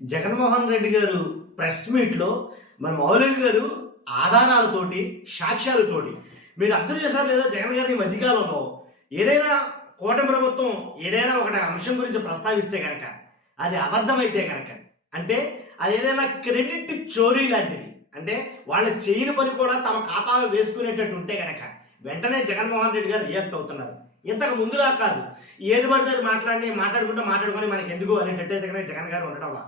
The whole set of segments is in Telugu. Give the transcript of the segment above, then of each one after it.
జగన్మోహన్ రెడ్డి గారు ప్రెస్ మీట్లో మన మౌలిక గారు ఆధారాలతోటి సాక్ష్యాలతోటి మీరు అర్థం చేశారు లేదా జగన్ గారి ఈ మధ్యకాలంలో ఏదైనా కూటమి ప్రభుత్వం ఏదైనా ఒకటి అంశం గురించి ప్రస్తావిస్తే కనుక అది అబద్ధమైతే కనుక అంటే అది ఏదైనా క్రెడిట్ చోరీ లాంటిది అంటే వాళ్ళు చేయని పని కూడా తమ ఖాతాలో వేసుకునేటట్టు ఉంటే కనుక వెంటనే జగన్మోహన్ రెడ్డి గారు రియాక్ట్ అవుతున్నారు. ఇంతకు ముందులా కాదు ఏది పడితే అది మాట్లాడుకొని మనకి ఎందుకు అనేటట్టు కనుక జగన్ గారు ఉండడం వల్ల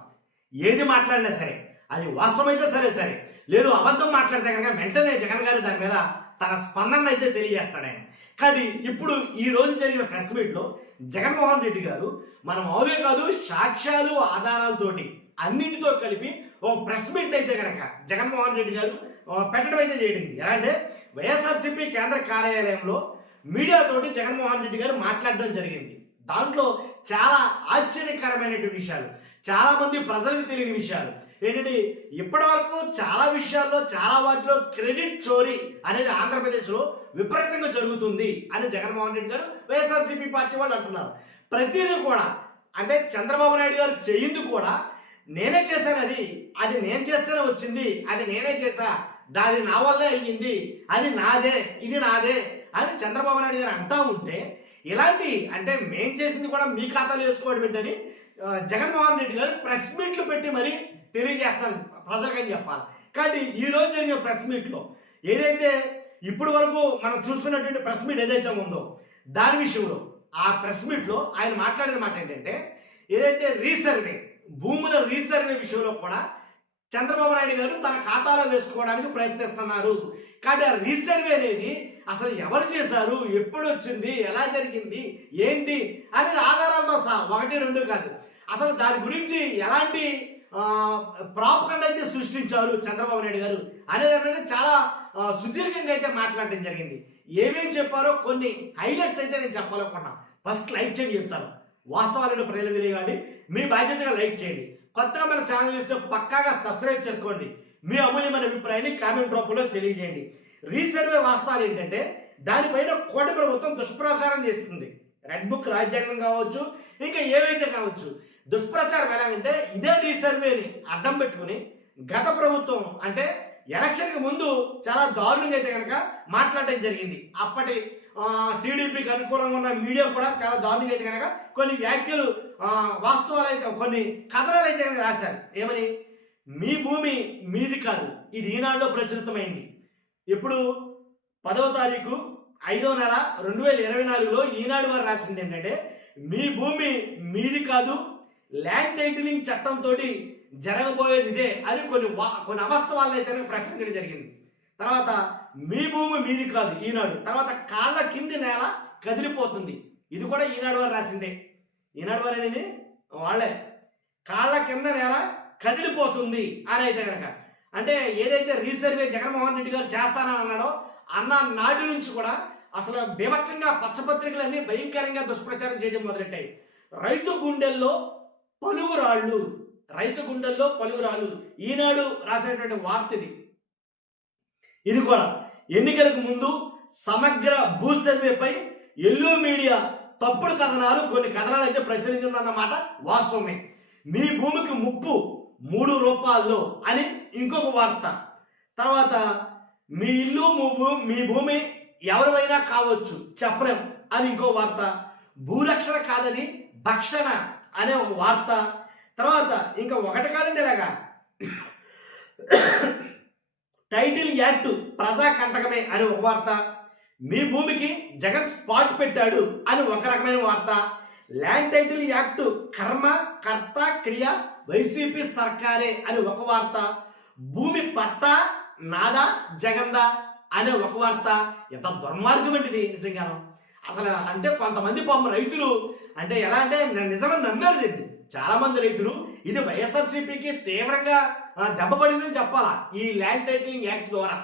ఏది మాట్లాడినా సరే అది వాస్తవమైతే సరే లేదు అబద్ధం మాట్లాడితే కనుక వెంటనే జగన్ గారు దాని మీద తన స్పందన అయితే తెలియజేస్తాడు ఆయన. కానీ ఇప్పుడు ఈ రోజు జరిగిన ప్రెస్ మీట్లో జగన్మోహన్ రెడ్డి గారు మనం అవునే కాదు సాక్ష్యాలు ఆధారాలతోటి అన్నింటితో కలిపి ఒక ప్రెస్ మీట్ అయితే కనుక జగన్మోహన్ రెడ్డి గారు పెట్టడం అయితే చేయడింది. ఎలా అంటే వైఎస్ఆర్సీపీ కేంద్ర కార్యాలయంలో మీడియాతోటి జగన్మోహన్ రెడ్డి గారు మాట్లాడడం జరిగింది. దాంట్లో చాలా ఆశ్చర్యకరమైనటువంటి విషయాలు, చాలా మంది ప్రజలకు తెలియని విషయాలు ఏంటంటే ఇప్పటి వరకు చాలా విషయాల్లో చాలా వాటిలో క్రెడిట్ చోరీ అనేది ఆంధ్రప్రదేశ్లో విపరీతంగా జరుగుతుంది అని జగన్మోహన్ రెడ్డి గారు వైఎస్ఆర్సీపీ పార్టీ వాళ్ళు అంటున్నారు. ప్రతిదీ కూడా అంటే చంద్రబాబు నాయుడు గారు చేయింది కూడా నేనే చేశాను, అది నేను చేస్తేనే వచ్చింది, అది నేనే చేశా, దాని నా వల్లే అయ్యింది, అది నాదే, ఇది నాదే అని చంద్రబాబు నాయుడు గారు అంటా ఉంటే ఇలాంటి అంటే మేం చేసింది కూడా మీ ఖాతాలో వేసుకోవడం ఏంటని జగన్మోహన్ రెడ్డి గారు ప్రెస్ మీట్లు పెట్టి మరీ తెలియజేస్తారు ప్రజలకని చెప్పాలి. కానీ ఈ రోజు జరిగిన ప్రెస్ మీట్లో ఏదైతే ఇప్పటి వరకు మనం చూసుకున్నటువంటి ప్రెస్ మీట్ ఏదైతే ఉందో దాని విషయంలో ఆ ప్రెస్ మీట్లో ఆయన మాట్లాడిన మాట ఏంటంటే ఏదైతే రీసర్వే భూముల రీసర్వే విషయంలో కూడా చంద్రబాబు నాయుడు గారు తన ఖాతాలో వేసుకోవడానికి ప్రయత్నిస్తున్నారు. కానీ ఆ రీసర్వే అనేది అసలు ఎవరు చేశారు, ఎప్పుడు వచ్చింది, ఎలా జరిగింది, ఏంటి అనేది ఆధారాలతో సహా 1, 2 కాదు అసలు దాని గురించి ఎలాంటి ప్రాపగండా అయితే సృష్టించారు చంద్రబాబు నాయుడు గారు అనేది చాలా సుదీర్ఘంగా అయితే మాట్లాడడం జరిగింది. ఏమేమి చెప్పారో కొన్ని హైలైట్స్ అయితే నేను చెప్పాలనుకున్నా. ఫస్ట్ లైక్ చేయండి, చెప్తాను వాస్తవాలను ప్రజలు తెలియగానే మీ బాధ్యతగా లైక్ చేయండి. కొత్తగా మన ఛానల్ చూస్తే పక్కాగా సబ్స్క్రైబ్ చేసుకోండి. మీ అమూల్యమైన అభిప్రాయాన్ని కామెంట్ రూపంలో తెలియజేయండి. రీసర్వే వాస్తవాలు ఏంటంటే దానిపైన కూటమి ప్రభుత్వం దుష్ప్రచారం చేస్తుంది. రెడ్ బుక్ రాజ్యాంగం కావచ్చు, ఇంకా ఏవైతే కావచ్చు. దుష్ప్రచారం ఎలాగంటే ఇదే రీసర్వేని అడ్డం పెట్టుకుని గత ప్రభుత్వం అంటే ఎలక్షన్కి ముందు చాలా దారుణంగా అయితే కనుక మాట్లాడడం జరిగింది. అప్పటి టీడీపీకి అనుకూలంగా ఉన్న మీడియా కూడా చాలా దారుణంగా అయితే కనుక కొన్ని వ్యాఖ్యలు వాస్తవాలు అయితే కొన్ని కథనాలు అయితే కనుక రాశారు. ఏమని మీ భూమి మీది కాదు, ఇది ఈనాడులో ప్రచురితమైంది. ఇప్పుడు 10వ తారీఖు 5వ నెల 2024లో ఈనాడు వారు రాసింది ఏంటంటే మీ భూమి మీది కాదు, ల్యాండ్ టైటిలింగ్ చట్టంతో జరగబోయేది ఇదే అని కొన్ని అవాస్తవాలను అయితే ప్రచురించడం జరిగింది. తర్వాత మీ భూమి మీది కాదు ఈనాడు, తర్వాత కాళ్ళ కింది నేల కదిలిపోతుంది, ఇది కూడా ఈనాడు వారు రాసిందే. ఈనాడు వారు అనేది వాళ్ళే కాళ్ళ కింద నేల కదిలిపోతుంది అని అయితే కనుక అంటే ఏదైతే రీసర్వే జగన్మోహన్ రెడ్డి గారు చేస్తానని అన్నాడో అన్న నాటి నుంచి కూడా అసలు బీభత్సంగా పచ్చపత్రికలన్నీ భయంకరంగా దుష్ప్రచారం చేయడం మొదలెట్టాయి. రైతు గుండెల్లో పలువురాళ్ళు ఈనాడు రాసినటువంటి వార్త ఇది కూడా ఎన్నికలకు ముందు సమగ్ర భూ సర్వేపై ఎల్లో మీడియా తప్పుడు కథనాలు కొన్ని కథనాలు అయితే ప్రచురించిందన్నమాట వాస్తవమే. మీ భూమికి ముప్పు ₹3 అని ఇంకొక వార్త. తర్వాత మీ ఇల్లు మీ భూమి ఎవరివైనా కావచ్చు చెప్పలేం అని ఇంకో వార్త. భూరక్షణ కాదని భక్షణ అనే ఒక వార్త. తర్వాత ఇంకా ఒకటి కాదండి ఇలాగా టైటిల్ యాక్ట్ ప్రజా కంటకమే అని ఒక వార్త. మీ భూమికి జగన్ స్పాట్ పెట్టాడు అని ఒక రకమైన వార్త. ల్యాండ్ టైటిల్ యాక్ట్ కర్మ కర్త క్రియ వైసీపీ సర్కారే అని ఒక వార్త. భూమి పట్టా నాదా జగందా అనే ఒక వార్త. ఎంత దుర్మార్గం అండి ఇది నిజంగాను. అసలు అంటే కొంతమంది రైతులు అంటే ఎలా అంటే నిజమని నమ్మారు దీన్ని. చాలా మంది రైతులు ఇది వైఎస్ఆర్సీపీకి తీవ్రంగా దెబ్బపడిందని చెప్పాలా ఈ ల్యాండ్ టైటిలింగ్ యాక్ట్ ద్వారా.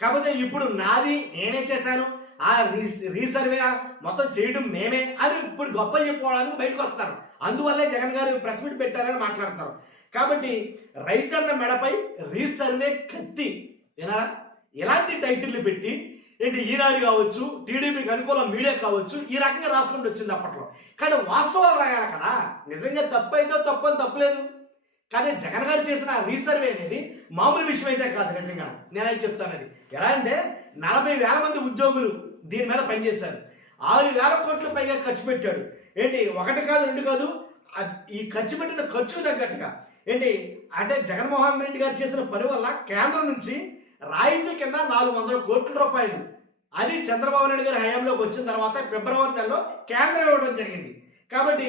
కాకపోతే ఇప్పుడు నాది నేనే చేశాను, ఆ రీసర్వే మొత్తం చేయడం మేమే అని ఇప్పుడు గొప్పలు చెప్పుకోవడానికి బయటకు వస్తారు. అందువల్లే జగన్ గారు ప్రెస్ మీట్ పెట్టారని మాట్లాడతారు. కాబట్టి రైతన్న మెడపై రీసర్వే కత్తి వినారా ఇలాంటి టైటిల్లు పెట్టి ఏంటి ఈనాడు కావచ్చు, టీడీపీకి అనుకూల మీడియా కావచ్చు, ఈ రకంగా రాసుకుంటూ వచ్చింది అప్పట్లో. కానీ వాస్తవాలు రాయాలి కదా, నిజంగా తప్పు అయితే తప్పు అని తప్పులేదు. కానీ జగన్ గారు చేసిన రీసర్వే అనేది మామూలు విషయం అయితే కాదు. నిజంగా నేనైతే చెప్తాను. అది ఎలా అంటే 40,000 మంది ఉద్యోగులు దీని మీద పనిచేశారు. 6,000 కోట్ల పైగా ఖర్చు పెట్టాడు. ఏంటి ఒకటి కాదు రెండు కాదు, ఈ ఖర్చు పెట్టిన ఖర్చుకు తగ్గట్టుగా ఏంటి అంటే జగన్మోహన్ రెడ్డి గారు చేసిన పని వల్ల కేంద్రం నుంచి రాయితీ కింద 400 కోట్ల రూపాయలు అది చంద్రబాబు నాయుడు గారి హయాంలోకి వచ్చిన తర్వాత ఫిబ్రవరి నెలలో కేంద్రం ఇవ్వడం జరిగింది. కాబట్టి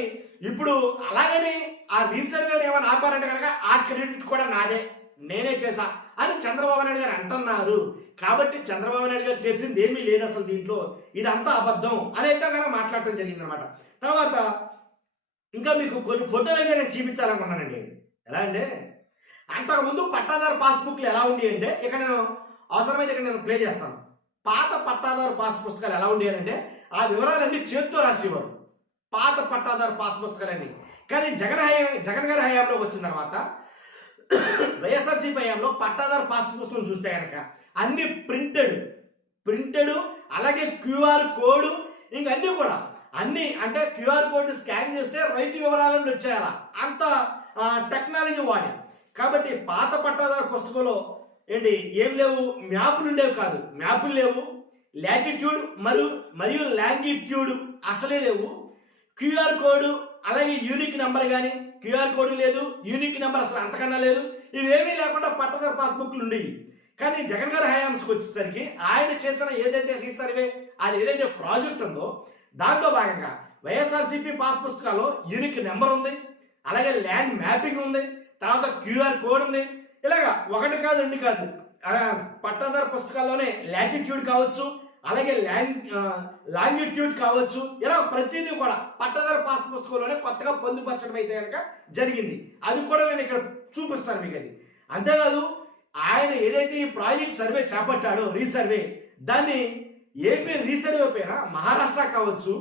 ఇప్పుడు అలాగని ఆ రీసర్వే ఏమైనా ఆపారంటే కనుక ఆ క్రెడిట్ కూడా నాదే, నేనే చేశా అని చంద్రబాబు నాయుడు గారు అంటున్నారు. కాబట్టి చంద్రబాబు నాయుడు గారు చేసింది ఏమీ లేదు అసలు దీంట్లో, ఇదంతా అబద్ధం అనేది కనుక మాట్లాడటం జరిగింది అనమాట. తర్వాత ఇంకా మీకు కొన్ని ఫోటోలు అయితే నేను చూపించాలనుకున్నానండి. ఎలా అంటే అంతకుముందు పట్టాదారు పాస్బుక్లు ఎలా ఉండి అంటే ఇక్కడ నేను అవసరమైతే ఇక్కడ నేను ప్లే చేస్తాను. పాత పట్టాదారు పాస్ పుస్తకాలు ఎలా ఉండేయాలంటే ఆ వివరాలన్నీ చేత్తో రాసేవారు, పాత పట్టాదారు పాస్ పుస్తకాలన్నీ. కానీ జగన్ గారి హయాంలోకి వచ్చిన తర్వాత వైఎస్ఆర్సీపీ హయాంలో పట్టాదారు పాస్ పుస్తకం చూస్తే కనుక అన్ని ప్రింటెడ్ అలాగే క్యూఆర్ కోడ్ ఇంక అన్నీ కూడా అన్నీ అంటే క్యూఆర్ కోడ్ స్కాన్ చేస్తే రైతు వివరాలన్నీ వచ్చేయాల అంత టెక్నాలజీ వాడి. కాబట్టి పాత పట్టాదారు పుస్తకంలో ఏంటి ఏం లేవు, మ్యాపులు ఉండేవి కాదు, మ్యాపులు లేవు, లాటిట్యూడ్ మరియు లాంగిట్యూడ్ అసలే లేవు, క్యూఆర్ కోడ్ అలాగే యూనిక్ నెంబర్ కానీ క్యూఆర్ కోడ్ లేదు, యూనిక్ నెంబర్ అసలు అంతకన్నా లేదు, ఇవేమీ లేకుండా పట్టాదారు పాస్బుక్లు ఉండేవి. కానీ జగన్ గారి హయాంకి వచ్చేసరికి ఆయన చేసిన ఏదైతే రీసర్వే అది ఏదైతే ప్రాజెక్ట్ ఉందో దాంట్లో భాగంగా వైఎస్ఆర్సీపీ పాస్ పుస్తకాల్లో యూనిక్ నెంబర్ ఉంది, అలాగే ల్యాండ్ మ్యాపింగ్ ఉంది, తర్వాత క్యూఆర్ కోడ్ ఉంది. ఇలాగా ఒకటి కాదు రెండు కాదు, పట్టాదారు పుస్తకాల్లోనే లాటిట్యూడ్ కావచ్చు అలాగే లాంగిట్యూడ్ కావచ్చు, ఇలా ప్రతిదీ కూడా పట్టాదారు పాస్ పుస్తకంలోనే కొత్తగా పొందుపరచడం అయితే కనుక జరిగింది. అది కూడా నేను ఇక్కడ చూపిస్తాను మీకు. అది అంతేకాదు ఆయన ఏదైతే ఈ ప్రాజెక్ట్ సర్వే చేపట్టాడో రీసర్వే, దాన్ని ఏపీ రీసర్వే పైన మహారాష్ట్ర కావచ్చు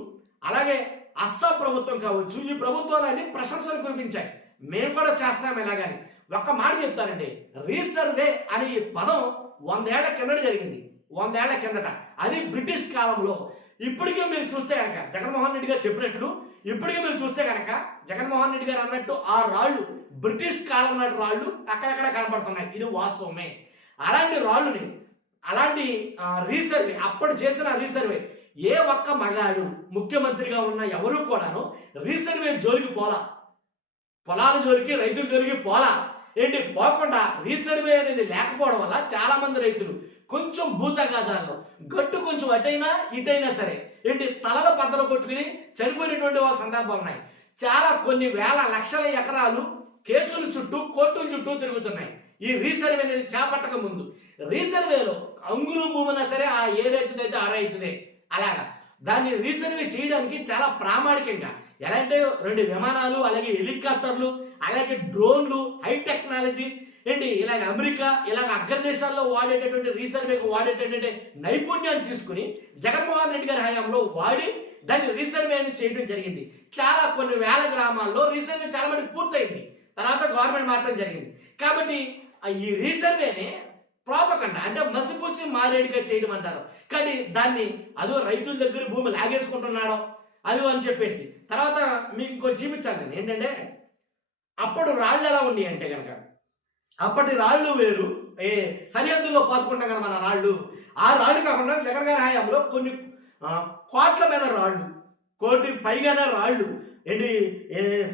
అలాగే అస్సాం ప్రభుత్వం కావచ్చు, ఈ ప్రభుత్వాలన్నీ ప్రశంసలు కురిపించాయి. మేము కూడా చేస్తాం ఎలాగని. ఒక్క మాట చెప్తానండి, రీసర్వే అనే ఈ పదం 100 ఏళ్ల కిందట జరిగింది, 100 ఏళ్ల కిందట, అది బ్రిటిష్ కాలంలో. ఇప్పటికే మీరు చూస్తే కనుక జగన్మోహన్ రెడ్డి గారు చెప్పినట్లు ఇప్పటికే మీరు చూస్తే కనుక జగన్మోహన్ రెడ్డి గారు అన్నట్టు ఆ రాళ్ళు బ్రిటిష్ కాలం నాటి రాళ్ళు అక్కడక్కడ కనపడుతున్నాయి, ఇది వాస్తవమే. అలాంటి రాళ్ళుని అలాంటి రీసర్వే అప్పుడు చేసిన రీసర్వే ఏ ఒక్క మగాడు ముఖ్యమంత్రిగా ఉన్న ఎవరు కూడాను రీసర్వే జోలికి పోలా, పొలాల జోలికి రైతుల జోలికి పోలా. ఏంటి పోకుండా రీసర్వే అనేది లేకపోవడం వల్ల చాలా మంది రైతులు కొంచెం భూతగాదాల్లో గట్టు కొంచెం అటైనా ఇటైనా సరే ఏంటి తలల పద్దలు కొట్టుకుని చనిపోయినటువంటి వాళ్ళ సందర్భాలు ఉన్నాయి. చాలా కొన్ని వేల లక్షల ఎకరాలు కేసుల చుట్టూ కోర్టుల చుట్టూ తిరుగుతున్నాయి ఈ రీసర్వే అనేది చేపట్టక ముందు. రీసర్వేలో అంగుళం భూమైనా సరే ఆ ఏ రైతుదైతే ఆ రైతుదే. అలాగా దాన్ని రీసర్వే చేయడానికి చాలా ప్రామాణికంగా ఎలా అంటే 2 విమానాలు అలాగే హెలికాప్టర్లు అలాగే డ్రోన్లు హై టెక్నాలజీ ఏంటి ఇలాగ అమెరికా ఇలాగ అగ్రదేశాల్లో వాడేటటువంటి రీసర్వేకి వాడేటటువంటి నైపుణ్యాన్ని తీసుకుని జగన్మోహన్ రెడ్డి గారి హయాంలో వాడి దాన్ని రీసర్వే అని చేయడం జరిగింది. చాలా కొన్ని వేల గ్రామాల్లో రీసర్వే చాలా మందికి పూర్తయింది, తర్వాత గవర్నమెంట్ మారడం జరిగింది. కాబట్టి ఈ రీసర్వేని ప్రాపకండా అంటే మసిపూసి మారేడుగా చేయడం అంటారు. కానీ దాన్ని అదో రైతుల దగ్గర భూమి లాగేసుకుంటున్నాడో అది అని చెప్పేసి తర్వాత మీకు ఇంకోటి చూపించాను నేను. ఏంటంటే అప్పుడు రాళ్ళు ఎలా ఉన్నాయి అంటే కనుక అప్పటి రాళ్ళు వేరు, సరిహద్దుల్లో పాతుకుంటాం కదా మన రాళ్ళు, ఆ రాళ్ళు కాకుండా జగన్ గారి హయాంలో కొన్ని కోట్ల మీద రాళ్ళు, కోటి పైగానే రాళ్ళు ఏంటి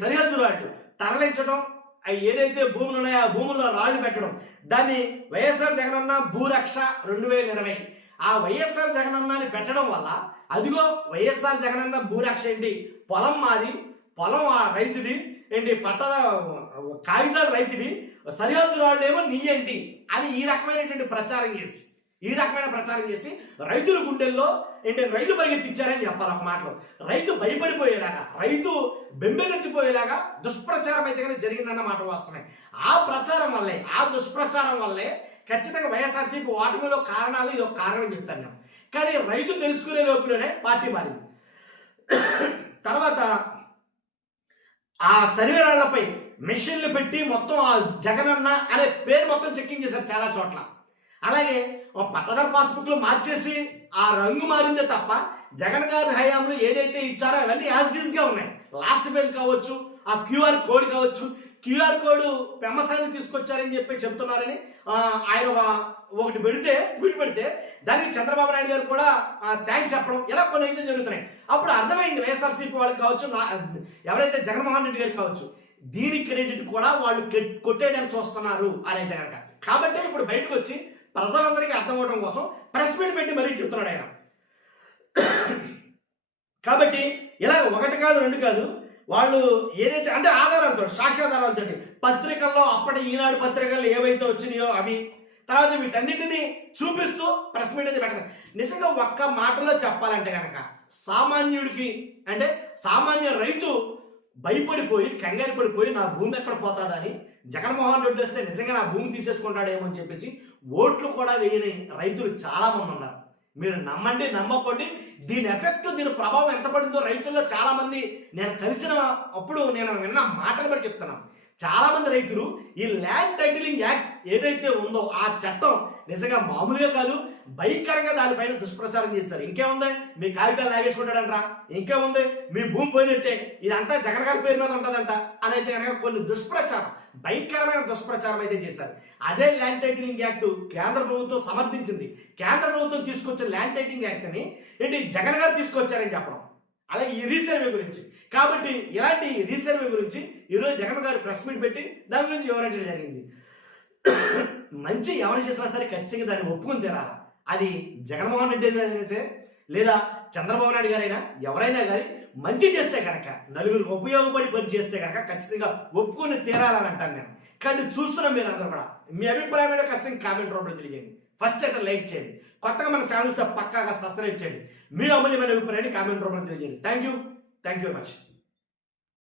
సరిహద్దు రాళ్ళు తరలించడం, ఏదైతే భూములు ఉన్నాయో ఆ భూముల్లో రాళ్ళు పెట్టడం, దాన్ని వైఎస్ఆర్ జగనన్న భూరక్ష 2020 ఆ వైఎస్ఆర్ జగనన్నని పెట్టడం వల్ల అదిగో వైఎస్ఆర్ జగనన్న భూరక్ష ఏంటి పొలం మాది, పొలం ఆ రైతుది ఏంటి పట్టద కాగితాలు రైతువి, సరిహద్దు రాళ్ళు ఏమో నీ ఏంటి అని ఈ రకమైన ప్రచారం చేసి రైతుల గుండెల్లో ఏంటి రైతు పరిగెత్తిచ్చారని చెప్పాలి. ఒక మాటలో రైతు భయపడిపోయేలాగా రైతు బెంబెలెత్తిపోయేలాగా దుష్ప్రచారం అయితే కానీ జరిగిందన్న మాట వాస్తవమే. ఆ దుష్ప్రచారం వల్లే ఖచ్చితంగా వైఎస్ఆర్సీపీ ఓటమిలో కారణాలు ఇది ఒక కారణం చెప్తాను నేను. కానీ రైతు తెలుసుకునే లోపులోనే పార్టీ మారింది. తర్వాత ఆ సర్వే రాళ్లపై మెషిన్లు పెట్టి మొత్తం ఆ జగనన్న అనే పేరు మొత్తం చెక్కింగ్ చేశారు చాలా చోట్ల. అలాగే పట్టదారు పాస్బుక్లు మార్చేసి ఆ రంగు మారిందే తప్ప జగన్ గారి హయాంలో ఏదైతే ఇచ్చారో అవన్నీ యాజ్ డీస్ గా ఉన్నాయి. లాస్ట్ పేజ్ కావచ్చు, ఆ క్యూఆర్ కోడ్ కావచ్చు, క్యూఆర్ కోడ్ పెమ్మసాని తీసుకొచ్చారని చెప్పి చెప్తున్నారని ఆయన ఒకటి ట్వీట్ పెడితే దానికి చంద్రబాబు నాయుడు గారు కూడా థ్యాంక్స్ చెప్పడం ఇలా కొన్ని అయితే జరుగుతున్నాయి. అప్పుడు అర్థమైంది వైఎస్ఆర్సీపీ వాళ్ళకి కావచ్చు, ఎవరైతే జగన్మోహన్ రెడ్డి గారికి కావచ్చు, దీని క్రెడిట్ కూడా వాళ్ళు కొట్టేయడానికి చూస్తున్నారు అని అయితే కనుక. కాబట్టి ఇప్పుడు బయటకు వచ్చి ప్రజలందరికీ అర్థం అవడం కోసం ప్రెస్ మీట్ పెట్టి మరీ చెప్తున్నాడు ఆయన. కాబట్టి ఇలా ఒకటి కాదు రెండు కాదు, వాళ్ళు ఏదైతే అంటే ఆధారాలతో సాక్ష్యాధారాలతో పత్రికల్లో అప్పటి ఈనాడు పత్రికల్లో ఏవైతే వచ్చినాయో అవి, తర్వాత వీటన్నిటిని చూపిస్తూ ప్రెస్ మీట్ అయితే పెట్టారు. నిజంగా ఒక్క మాటలో చెప్పాలంటే కనుక సామాన్యుడికి అంటే సామాన్య రైతు భయపడిపోయి కంగారు పడిపోయి నా భూమి ఎక్కడ పోతాదని, జగన్మోహన్ రెడ్డి వస్తే నిజంగా నా భూమి తీసేసుకుంటాడేమో అని చెప్పేసి ఓట్లు కూడా వేయని రైతులు చాలా మంది ఉన్నారు. మీరు నమ్మండి నమ్మకండి, దీని ఎఫెక్ట్ దీని ప్రభావం ఎంత పడిందో రైతుల్లో చాలా మంది నేను కలిసిన అప్పుడు నేను విన్న మాటలు బట్టి చెప్తున్నాను. చాలా మంది రైతులు ఈ ల్యాండ్ టైటిలింగ్ యాక్ట్ ఏదైతే ఉందో ఆ చట్టం నిజంగా మామూలుగా కాదు, భయంకరంగా దానిపైన దుష్ప్రచారం చేశారు. ఇంకేముంది, మీ కాగితాలు లాగేసుకుంటాడంట, ఇంకేముంది మీ భూమి పోయినట్టే, ఇదంతా జగన్ గారి పేరు మీద ఉంటుందంట అని అయితే కనుక కొన్ని దుష్ప్రచారం, భయంకరమైన దుష్ప్రచారం అయితే చేశారు. అదే ల్యాండ్ టైటిలింగ్ యాక్ట్ కేంద్ర ప్రభుత్వం సమర్థించింది. కేంద్ర ప్రభుత్వం తీసుకొచ్చిన ల్యాండ్ టైటిలింగ్ యాక్ట్ని ఏంటి జగన్ గారు తీసుకొచ్చారని చెప్పడం, అలాగే ఈ రీసర్వే గురించి. కాబట్టి ఇలాంటి రీసర్వే గురించి ఈరోజు జగన్ గారు ప్రెస్ మీట్ పెట్టి దాని గురించి వివరించడం జరిగింది. మంచి ఎవరు చేసినా సరే ఖచ్చితంగా దాన్ని ఒప్పుకుని తీరాలి. అది జగన్మోహన్ రెడ్డి అయినా సరే లేదా చంద్రబాబు నాయుడు గారైనా ఎవరైనా కానీ మంచి చేస్తే కనుక, నలుగురికి ఉపయోగపడి పని చేస్తే కనుక ఖచ్చితంగా ఒప్పుకుని తీరాలని అంటాను నేను. కానీ చూస్తున్నాం మీరు అందరూ కూడా మీ అభిప్రాయం ఏంటో ఖచ్చితంగా కామెంట్ రూపంలో తెలియజేయండి. ఫస్ట్ అయితే లైక్ చేయండి, కొత్తగా మన ఛానల్స్ పక్కాగా సబ్స్క్రైబ్ చేయండి. మీ అమూల్యమైన అభిప్రాయాన్ని కామెంట్ రూపంలో తెలియజేయండి. Thank you very much.